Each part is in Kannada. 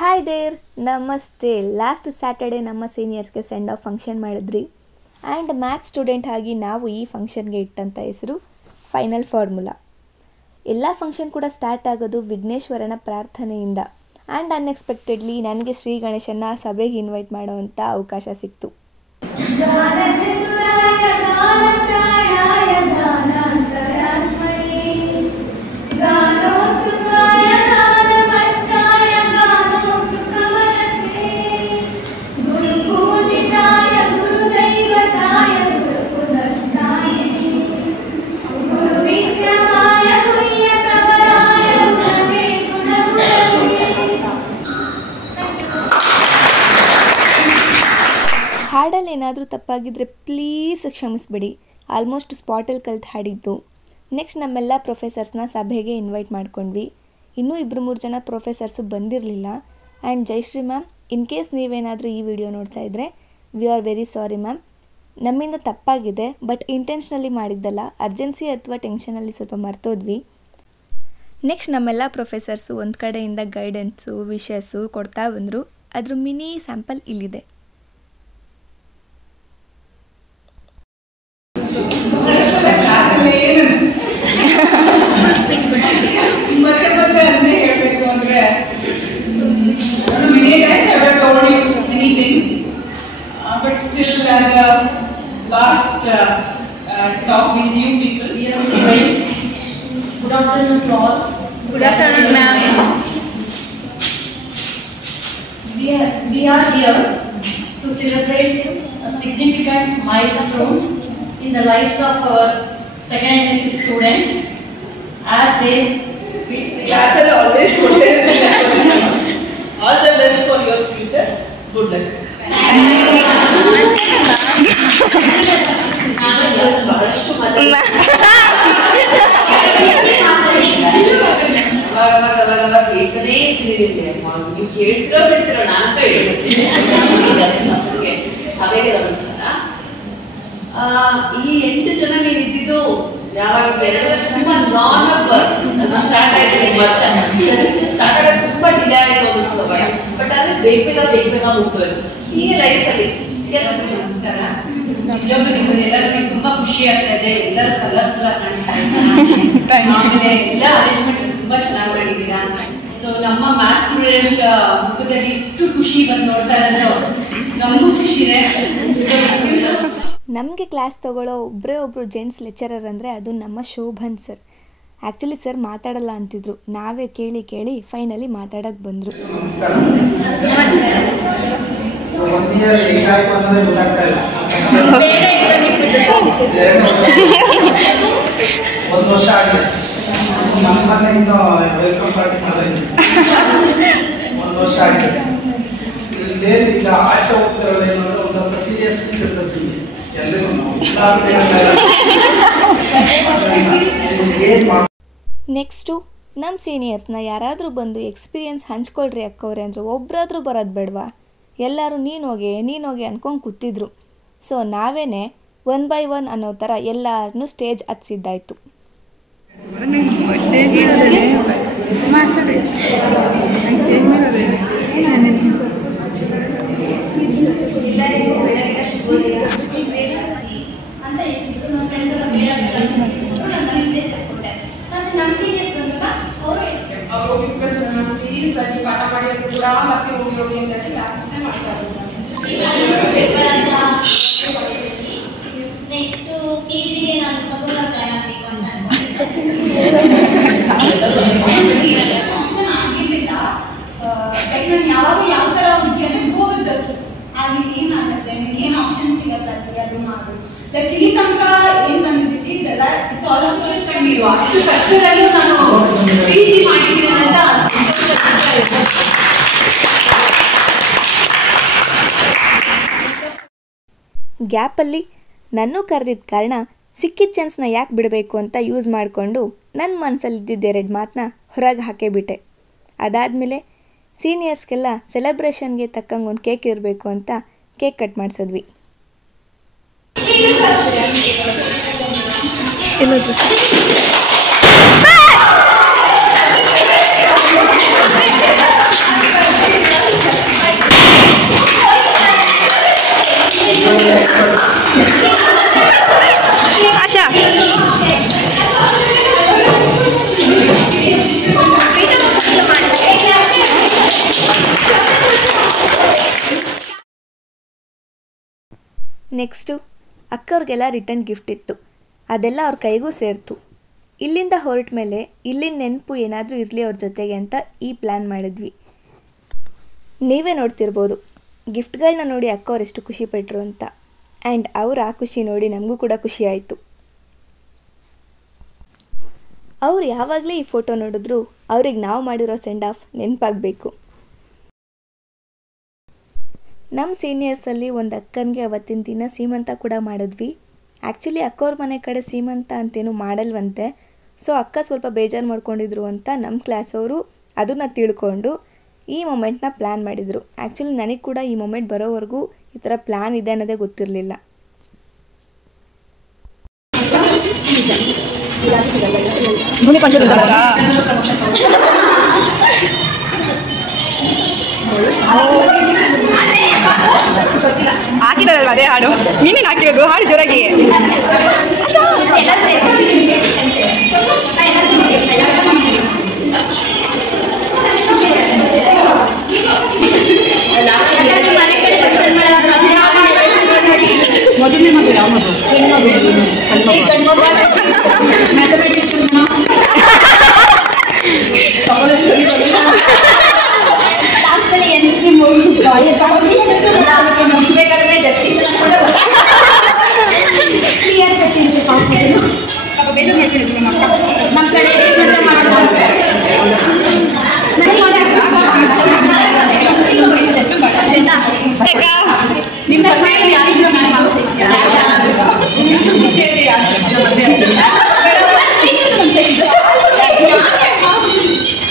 ಹಾಯ್ ದೇರ್, ನಮಸ್ತೆ. ಲಾಸ್ಟ್ ಸ್ಯಾಟರ್ಡೆ ನಮ್ಮ ಸೀನಿಯರ್ಸ್ಗೆ ಸೆಂಡ್ ಆಫ್ ಫಂಕ್ಷನ್ ಮಾಡಿದ್ರಿ. ಆ್ಯಂಡ್ ಮ್ಯಾಥ್ಸ್ ಸ್ಟೂಡೆಂಟ್ ಆಗಿ ನಾವು ಈ ಫಂಕ್ಷನ್ಗೆ ಇಟ್ಟಂಥ ಹೆಸರು ಫೈನಲ್ ಫಾರ್ಮುಲಾ. ಎಲ್ಲ ಫಂಕ್ಷನ್ ಕೂಡ ಸ್ಟಾರ್ಟ್ ಆಗೋದು ವಿಘ್ನೇಶ್ವರನ ಪ್ರಾರ್ಥನೆಯಿಂದ. ಆ್ಯಂಡ್ ಅನ್ಎಕ್ಸ್ಪೆಕ್ಟೆಡ್ಲಿ ನನಗೆ ಶ್ರೀ ಗಣೇಶನ ಸಭೆಗೆ ಇನ್ವೈಟ್ ಮಾಡೋವಂಥ ಅವಕಾಶ ಸಿಕ್ತು. ಹಾಡಲ್ಲಿ ಏನಾದರೂ ತಪ್ಪಾಗಿದ್ದರೆ ಪ್ಲೀಸ್ ಕ್ಷಮಿಸ್ಬಿಡಿ. ಆಲ್ಮೋಸ್ಟ್ ಸ್ಪಾಟಲ್ಲಿ ಕಲ್ತು ಹಾಡಿದ್ದು. ನೆಕ್ಸ್ಟ್ ನಮ್ಮೆಲ್ಲ ಪ್ರೊಫೆಸರ್ಸ್ನ ಸಭೆಗೆ ಇನ್ವೈಟ್ ಮಾಡ್ಕೊಂಡ್ವಿ. ಇನ್ನೂ 2-3 ಜನ ಪ್ರೊಫೆಸರ್ಸು ಬಂದಿರಲಿಲ್ಲ. And Jayashree ma'am, in case ನೀವೇನಾದರೂ ಈ ವಿಡಿಯೋ ನೋಡ್ತಾ ಇದ್ದರೆ we are very sorry ma'am. ನಮ್ಮಿಂದ ತಪ್ಪಾಗಿದೆ, ಬಟ್ ಇಂಟೆನ್ಷನಲಿ ಮಾಡಿದ್ದಲ್ಲ, ಅರ್ಜೆನ್ಸಿ ಅಥವಾ ಟೆನ್ಷನಲ್ಲಿ ಸ್ವಲ್ಪ ಮರ್ತೋದ್ವಿ. ನೆಕ್ಸ್ಟ್ ನಮ್ಮೆಲ್ಲ ಪ್ರೊಫೆಸರ್ಸು ಒಂದು ಕಡೆಯಿಂದ ಗೈಡೆನ್ಸು ವಿಷಸ್ಸು ಕೊಡ್ತಾ ಬಂದರು. ಅದ್ರ ಮಿನಿ ಸ್ಯಾಂಪಲ್ ಇಲ್ಲಿದೆ. But still, as a last talk with you people, we are friends. Good afternoon to all. Good afternoon, ma'am. We are here to celebrate a significant milestone in the lives of our second MSc students as they Class are always good. All the best for your future. Good luck. ನೀವು ಹೇಳ್ತಿರೋ ಬಿಡ್ತಿರೋ ನಾನಂತೂ ಹೇಳ್ಬಿಡ್ತೀನಿ. ಸಭೆಗೆ ನಮಸ್ಕಾರ. ಈ 8 ಜನ ನೀವು ಇದ್ದಿದ್ದು ಯಾವಾಗ 2 ವರ್ಷ ಸ್ಟಾರ್ಟ್ ಆಯ್ತು. ಈ ವರ್ಷ ಸೆಮಿಸ್ಟರ್ ಸ್ಟಾರ್ಟ್ ಆಗೋದು ತುಂಬಾ ಡಿಲೇ ಆಯ್ತು ಅನ್ನಿಸ್ತದೆ ವಯಸ್ಸು. ಬಟ್ ಆದ್ರೆ ಬೇಗ ಮುಗ್ದೋಯ್ತು. ಈಗ ಲೈಫಲ್ಲಿ ನಮಸ್ಕಾರ. ನಿಜವಾಗ್ಲೂ ನಿಮ್ಮನ್ನೆಲ್ಲರಿಗೆ ತುಂಬಾ ಖುಷಿ ಆಗ್ತಾ ಇದೆ. ಎಲ್ಲರೂ ಕಲರ್ಫುಲ್ ಆಗಿ ಕಾಣಿಸ್ತಾ ಇದ್ದಾರೆ. ಆಮೇಲೆ ಎಲ್ಲ ಅರೇಂಜ್ಮೆಂಟ್ ತುಂಬಾ ಚೆನ್ನಾಗಿ ಮಾಡಿದ್ದೀರಾ. ಸೊ ನಮ್ಮ ಮ್ಯಾಥ್ಸ್ ಸ್ಟೂಡೆಂಟ್ ಮುಖದಲ್ಲಿ ಇಷ್ಟು ಖುಷಿ ಬಂದು ನೋಡ್ತಾ ಇರೋದು ನಮಗೂ ಖುಷಿನೇ. ನಮಗೆ ಕ್ಲಾಸ್ ತಗೊಳ್ಳೋ ಒಬ್ಬರು ಜೆಂಟ್ಸ್ ಲೆಕ್ಚರರ್ ಅಂದರೆ ಅದು ನಮ್ಮ ಶೋಭನ್ ಸರ್. ಆ್ಯಕ್ಚುಲಿ ಸರ್ ಮಾತಾಡಲ್ಲ ಅಂತಿದ್ರು. ನಾವೇ ಕೇಳಿ ಫೈನಲಿ ಮಾತಾಡೋಕ್ಕೆ ಬಂದರು. ಒಂದು ವರ್ಷ ಆಗಿದೆ. ನಮ್ಮ ಮನೆಯಿಂದ ವೆಲ್ಕಮ್ ಪಾರ್ಟಿ ಮಾಡಿದ್ವಿ. 1 ವರ್ಷ ಆಗಿದೆ. ಇಲ್ಲೇನು ಈಗ ಆಚೆ ಹೋಗ್ತಿರೋದು ಏನಂದ್ರೆ ಒಂದು ಸ್ವಲ್ಪ ಸೀರಿಯಸ್ ಇರ್ತೀವಿ ಎಲ್ಲರಿಗೂ. ನೆಕ್ಸ್ಟು ನಮ್ಮ ಸೀನಿಯರ್ಸ್ನ ಯಾರಾದರೂ ಬಂದು ಎಕ್ಸ್ಪೀರಿಯನ್ಸ್ ಹಂಚ್ಕೊಳ್ರಿ ಅಕ್ಕವ್ರೆ ಅಂದರೆ ಒಬ್ಬರಾದ್ರೂ ಬರೋದು ಬೇಡವಾ? ಎಲ್ಲರೂ ನೀನೋಗೆ ಅನ್ಕೊಂಡು ಕೂತಿದ್ರು. ಸೊ ನಾವೇನೆ 1 by 1 ಅನ್ನೋ ಥರ ಎಲ್ಲರನ್ನೂ ಸ್ಟೇಜ್ ಹತ್ತಿಸಿದ್ದಾಯಿತು. ಪಾಠ ಮಾಡಿದ್ರು ಕೂಡ ಮತ್ತೆ ಹೋಗಿ ಅಂತ ಕ್ಲಾಸಸ್ ಮಾಡ್ತಾ ನೆಕ್ಸ್ಟ್ PGಗೆ ನಾನು ತಗೊಂಡ ಪ್ಲಾನ್ ಆಗಬೇಕು ಅಂತ ಆಗಿರ್ಲಿಲ್ಲ. ನಾನು ಯಾವಾಗ ಯಾವ ತರ ಹುಡುಗಿಯಲ್ಲಿ ಹೋಗುತ್ತೆ ಅಲ್ಲಿ ಏನಾಗುತ್ತೆ, ನಿಮ್ಗೆ ಏನು ಆಪ್ಷನ್ ಸಿಗತ್ತೆ ಅದು ಮಾಡು. ಲೈಕ್ ಇಲ್ಲಿ ತನಕ ಏನ್ ಬಂದಿದ್ದೀವಿ ಇದೆಲ್ಲ ಇಟ್ಸ್ ಆಲ್ ಆಫ್ ಕಂಡಿರುವ ಅಷ್ಟು ಕಷ್ಟದಲ್ಲೂ ನಾನು PG ಮಾಡಿದ್ದೀನಿ ಅಂತ ಗ್ಯಾಪಲ್ಲಿ ನನ್ನೂ ಕರೆದಿದ್ದ ಕಾರಣ ಸಿಕ್ಕಿದ ಚಾನ್ಸ್ನ ಯಾಕೆ ಬಿಡಬೇಕು ಅಂತ ಯೂಸ್ ಮಾಡಿಕೊಂಡು ನನ್ನ ಮನಸ್ಸಲ್ಲಿದ್ದಿದ್ದ 2 ಮಾತನ್ನ ಹೊರಗೆ ಹಾಕೇಬಿಟ್ಟೆ. ಅದಾದಮೇಲೆ ಸೀನಿಯರ್ಸ್ಗೆಲ್ಲ ಸೆಲೆಬ್ರೇಷನ್ಗೆ ತಕ್ಕಂಗೆ ಒಂದು ಕೇಕ್ ಇರಬೇಕು ಅಂತ cake cut ಮಾಡಿಸಿದ್ವಿ. Next ಅಕ್ಕವ್ರಿಗೆಲ್ಲ return gift ಇತ್ತು, ಅದೆಲ್ಲ ಅವ್ರ ಕೈಗೂ ಸೇರ್ತು. ಇಲ್ಲಿಂದ ಹೊರಟ ಮೇಲೆ ಇಲ್ಲಿನ ನೆನಪು ಏನಾದರೂ ಇರಲಿ ಅವ್ರ ಜೊತೆಗೆ ಅಂತ ಈ ಪ್ಲ್ಯಾನ್ ಮಾಡಿದ್ವಿ. ನೀವೇ ನೋಡ್ತಿರ್ಬೋದು ಗಿಫ್ಟ್ಗಳನ್ನ ನೋಡಿ ಅಕ್ಕವ್ರು ಎಷ್ಟು ಖುಷಿಪಟ್ಟರು ಅಂತ. ಆ್ಯಂಡ್ ಅವ್ರು ಆ ಖುಷಿ ನೋಡಿ ನಮಗೂ ಕೂಡ ಖುಷಿ ಆಯಿತು. ಅವ್ರು ಯಾವಾಗಲೇ ಈ ಫೋಟೋ ನೋಡಿದ್ರು ಅವ್ರಿಗೆ ನಾವು ಮಾಡಿರೋ ಸೆಂಡ್ ಆಫ್ ನೆನಪಾಗಬೇಕು. ನಮ್ಮ ಸೀನಿಯರ್ಸಲ್ಲಿ ಒಂದು ಅಕ್ಕನಿಗೆ ಅವತ್ತಿನ ದಿನ ಸೀಮಂತ ಕೂಡ ಮಾಡಿದ್ವಿ. ಆ್ಯಕ್ಚುಲಿ ಅಕ್ಕವ್ರ ಮನೆ ಕಡೆ ಸೀಮಂತ ಅಂತೇನು ಮಾಡಲ್ವಂತೆ. ಸೊ ಅಕ್ಕ ಸ್ವಲ್ಪ ಬೇಜಾರು ಮಾಡ್ಕೊಂಡಿದ್ರು ಅಂತ ನಮ್ಮ ಕ್ಲಾಸವರು ಅದನ್ನು ತಿಳ್ಕೊಂಡು ಈ ಮೊಮೆಂಟ್ನ ಪ್ಲ್ಯಾನ್ ಮಾಡಿದರು. ಆ್ಯಕ್ಚುಲಿ ನನಗೆ ಕೂಡ ಈ ಮೊಮೆಂಟ್ ಬರೋವರೆಗೂ ಈ ಥರ ಪ್ಲ್ಯಾನ್ ಇದೆ ಅನ್ನೋದೇ ಗೊತ್ತಿರಲಿಲ್ಲ. ಹಾಕಿದಾರಲ್ವ ಅದೇ ಹಾಡು, ನೀನೇನು ಹಾಕಿರೋದು ಹಾಡು ಜೋರಾಗಿ. ಮೊದಲನೇ ಮಗು ಯಾವ ಮಗು?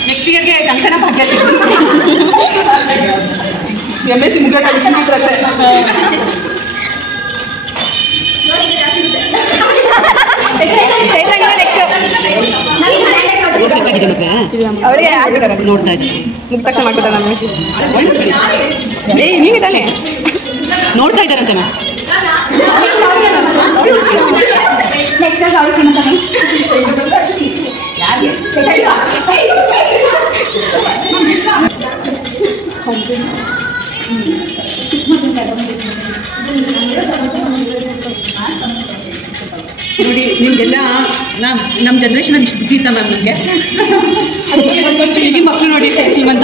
ನೆಕ್ಸ್ಟ್ ಇಯರ್ಗೆ ಕಂಕಣ ಭಾಗ್ಯ MSc ಮುಗಿಯೋ ಕಂಡೀಷನ್ ಇರುತ್ತೆ. ಅವಳಿಗೆ ಹಾಕಿದಾರೆ ನೋಡ್ತಾ ಇದ್ದೀನಿ. ಮುಗಿದ ತಕ್ಷಣ ಮಾಡ್ಕೊತಾರೆ ನಮ್ಮ ನೀನು ತಾನೆ ನೋಡ್ತಾ ಇದ್ದಾರಂತೆ ಮ್ಯಾಮ್. ನೋಡಿ ನಿಮ್ಗೆಲ್ಲ ನಮ್ಮ ಜನ್ರೇಷನಲ್ಲಿ ಇಷ್ಟು ಬುದ್ಧಿ ಇತ್ತ ಮ್ಯಾಮ್ ನಮಗೆ. ಈಗಿನ ಮಕ್ಕಳು ನೋಡಿ ಸೀಮಂತ.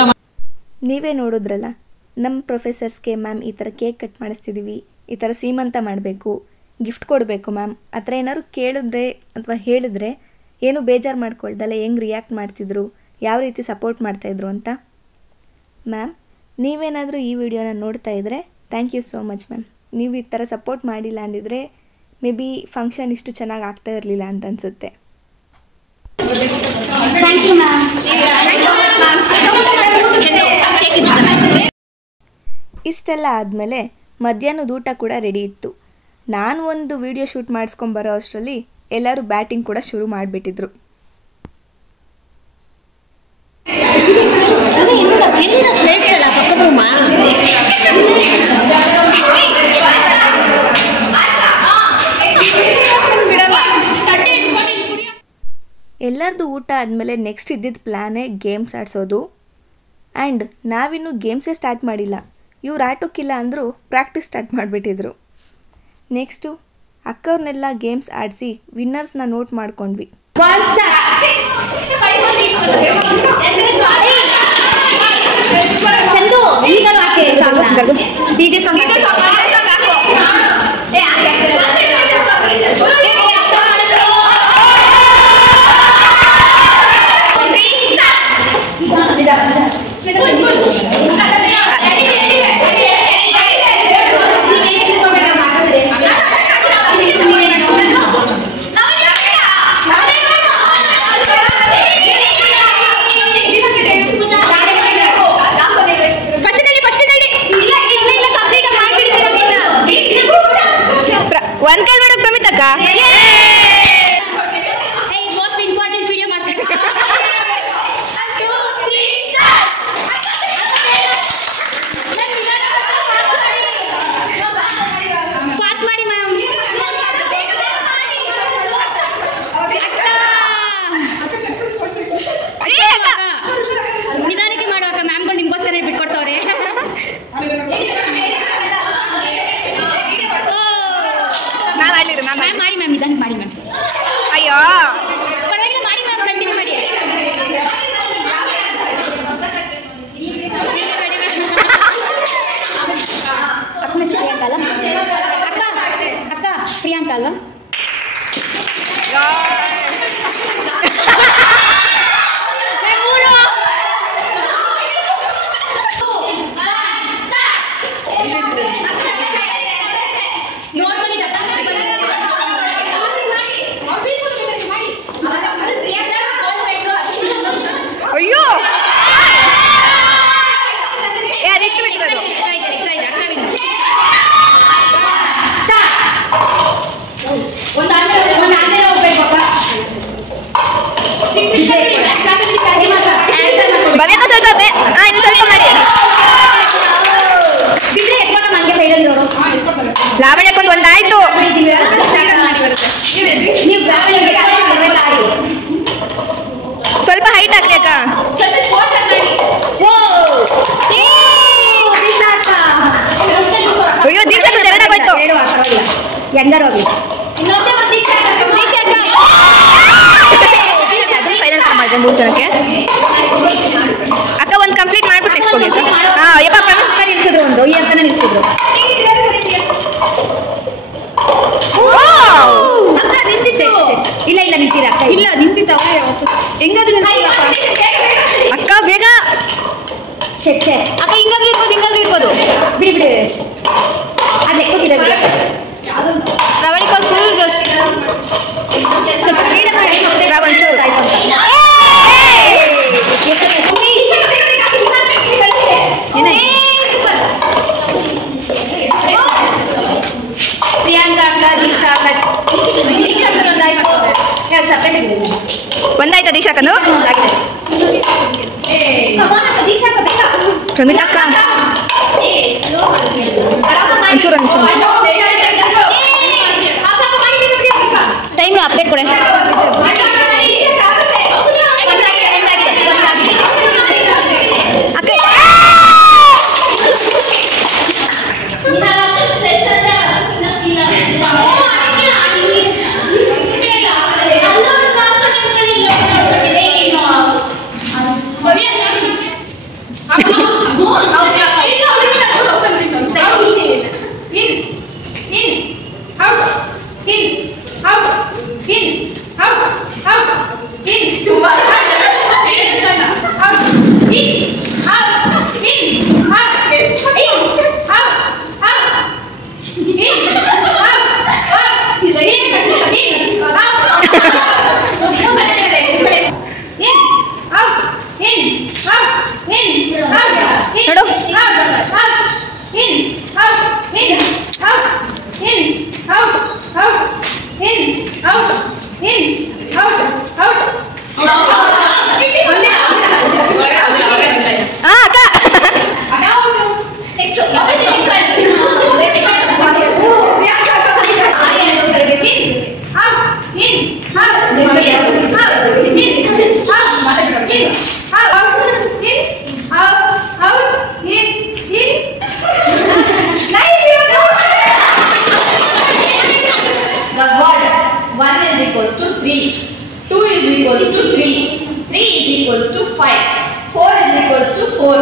ನೀವೇ ನೋಡಿದ್ರಲ್ಲ, ನಮ್ಮ ಪ್ರೊಫೆಸರ್ಸ್ಗೆ ಮ್ಯಾಮ್ ಈ ಥರ ಕೇಕ್ ಕಟ್ ಮಾಡಿಸ್ತಿದ್ದೀವಿ, ಈ ಥರ ಸೀಮಂತ ಮಾಡಬೇಕು, ಗಿಫ್ಟ್ ಕೊಡಬೇಕು ಮ್ಯಾಮ್, ಆ ಥರ ಏನಾದ್ರು ಕೇಳಿದ್ರೆ ಅಥವಾ ಹೇಳಿದ್ರೆ ಏನು ಬೇಜಾರು ಮಾಡ್ಕೊಳ್ದಲ್ಲ ಹೆಂಗೆ ರಿಯಾಕ್ಟ್ ಮಾಡ್ತಿದ್ರು, ಯಾವ ರೀತಿ ಸಪೋರ್ಟ್ ಮಾಡ್ತಾಯಿದ್ರು ಅಂತ. ಮ್ಯಾಮ್ ನೀವೇನಾದರೂ ಈ ವಿಡಿಯೋನ ನೋಡ್ತಾ ಇದ್ದರೆ thank you so much ma'am. ನೀವು ಈ ಥರ ಸಪೋರ್ಟ್ ಮಾಡಿಲ್ಲ ಅಂದಿದ್ರೆ ಮೇ ಬಿ ಫಂಕ್ಷನ್ ಇಷ್ಟು ಚೆನ್ನಾಗಿ ಆಗ್ತಾ ಇರಲಿಲ್ಲ ಅಂತ ಅನಿಸುತ್ತೆ. ಇಷ್ಟೆಲ್ಲ ಆದಮೇಲೆ ಮಧ್ಯಾಹ್ನದ ಊಟ ಕೂಡ ರೆಡಿ ಇತ್ತು. ನಾನು ಒಂದು ವಿಡಿಯೋ ಶೂಟ್ ಮಾಡಿಸ್ಕೊಂಬರೋ ಅಷ್ಟರಲ್ಲಿ ಎಲ್ಲರೂ ಬ್ಯಾಟಿಂಗ್ ಕೂಡ ಶುರು ಮಾಡಿಬಿಟ್ಟಿದ್ರು. ಎಲ್ಲರದು ಊಟ ಆದಮೇಲೆ ನೆಕ್ಸ್ಟ್ ಇದ್ದಿದ್ದ ಪ್ಲ್ಯಾನೇ ಗೇಮ್ಸ್ ಆಡಿಸೋದು. ಆ್ಯಂಡ್ ನಾವಿನ್ನೂ ಗೇಮ್ಸೇ ಸ್ಟಾರ್ಟ್ ಮಾಡಿಲ್ಲ, ಇವ್ರು ಆಟೋಕ್ಕಿಲ್ಲ ಅಂದರೂ ಪ್ರಾಕ್ಟೀಸ್ ಸ್ಟಾರ್ಟ್ ಮಾಡಿಬಿಟ್ಟಿದ್ರು. ನೆಕ್ಸ್ಟು ಅಕ್ಕವ್ರನ್ನೆಲ್ಲ ಗೇಮ್ಸ್ ಆಡಿಸಿ ವಿನ್ನರ್ಸ್ನ ನೋಟ್ ಮಾಡ್ಕೊಂಡ್ವಿ. ಒಂದ್ ಕೈ ಮಾಡಕ್ ಪ್ರಮಿತಕ್ಕ ಅಲ್ವಾ? ಅಯ್ಯೋ ಅದಕ್ಕೆ ಬಿಟ್ಟಿರೋದು. ಒಂದಾದ್ಮೇಲೆ ಹೋಗ್ಬೇಕಪ್ಪ. ಭವ್ಯಕ್ಕ ಸ್ವಲ್ಪ ಇನ್ನು ಸ್ವಲ್ಪ ಮಾಡಿ. ಬಿಟ್ರೆ ಎತ್ಕೊಂಡು ನಮಗೆ ಸೈಡಲ್ಲಿ ನೋಡು. ಲಾವಣ್ಯಕ್ಕೊಂದು ಒಂದಾಯ್ತು. ನೀವು ಸ್ವಲ್ಪ ಹೈಟ್ ಹಾಕ್ರಿ ಅಕ್ಕ. ಸ್ವಲ್ಪ ಸ್ಪೋರ್ಟ್ಸ್ ಮಾಡಿ. ಅಯ್ಯೋ ದೀಕ್ಷಾ ಎರಡಾಗೋಯ್ತು. ಎಂದರ್ ಹೋಗಿ ಫೈನಲ್ ಮಾಡಿದ್ರೆ 3 ಜನಕ್ಕೆ. ಅಕ್ಕ ಒಂದು ಕಂಪ್ಲೀಟ್ ಮಾಡ್ಬಿಟ್ಟು ನೆಕ್ಸ್ಟ್ ಹೋಗಿ ಅಕ್ಕ. ಹಾಂ ಯಪ್ಪ ನಿಲ್ಸಿದ್ರು ಒಂದು ಈ ಅಂತಾನೆ ನಿಲ್ಸಿದ್ರು. ಇಲ್ಲ ಇಲ್ಲ ನಿಂತೀರ ಅಕ್ಕ. ಇಲ್ಲ ನಿಂತಿದ್ದಾವ ಹೆಂಗಾದ್ರು ಅಕ್ಕ ಬೇಗ ಅಕ್ಕ ಹಿಂಗಾದ್ರೂ ಇರ್ಬೋದು ಬಿಡಿ ಬಿಡಿ ಅದೇ ಕೂತಿದೆ ರವಳಿಗೆ ಫುಲ್ ಜೋಶ್. ಸ್ವಲ್ಪ ಸ್ಪೀಡ್ ಮಾಡಿ ಒಂಚೂರು ಆಯ್ತು ಅಂತ. ಪ್ರಿಯಾಂಕಾ ಅಕ್ಕ ದೀಕ್ಷಾ ಅಕ್ಕ ಸಪ್ರೇಟ್ ಇದೆ. ಒಂದಾಯ್ತಾ ದೀಕ್ಷಾಕಂದು? ಪ್ರಮಿಳಾ ಅಕ್ಕ ಒಂಚೂರು ಟೈಮ್ ಅಪ್ಡೇಟ್ ಕೊಡೆ. The word 1 is equals to 3, 2 is equals to 3, 3 is equals to 5, 4 is equals to 4,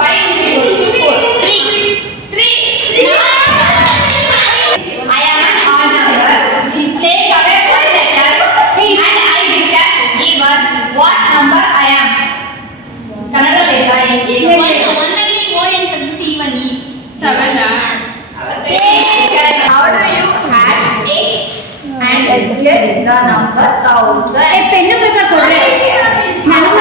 5 is equals to 4. 3. I am an odd number. Take away one letter and I become even. What number I am? Kannada lega ಒಂದಲ್ಲಿ O ಅಂತ even E. 7. How do you add 8 and get the number 1000? Pen paper ಕೊಡ್ರೆ ನನಗೂ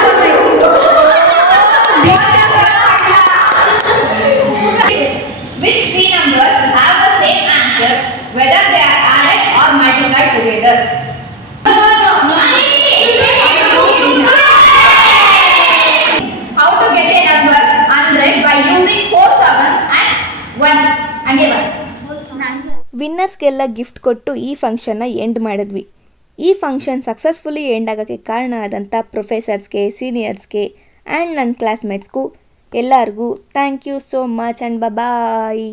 Which 3 numbers have the same answer whether they are added or multiplied together? How to get a number 100 by using 4 sevens and 1 and a 1? ವಿನ್ನರ್ಸ್ಗೆಲ್ಲ gift ಕೊಟ್ಟು ಈ ಫಂಕ್ಷನ್ನ ಎಂಡ್ ಮಾಡಿದ್ವಿ. ಈ ಫಂಕ್ಷನ್ ಸಕ್ಸಸ್ಫುಲಿ ಎಂಡ್ ಆಗೋಕ್ಕೆ ಕಾರಣ ಆದಂಥ ಪ್ರೊಫೆಸರ್ಸ್ಗೆ, ಸೀನಿಯರ್ಸ್ಗೆ ಆ್ಯಂಡ್ ನನ್ನ ಕ್ಲಾಸ್ಮೇಟ್ಸ್ಗೂ ಎಲ್ಲರಿಗೂ thank you so much and bye.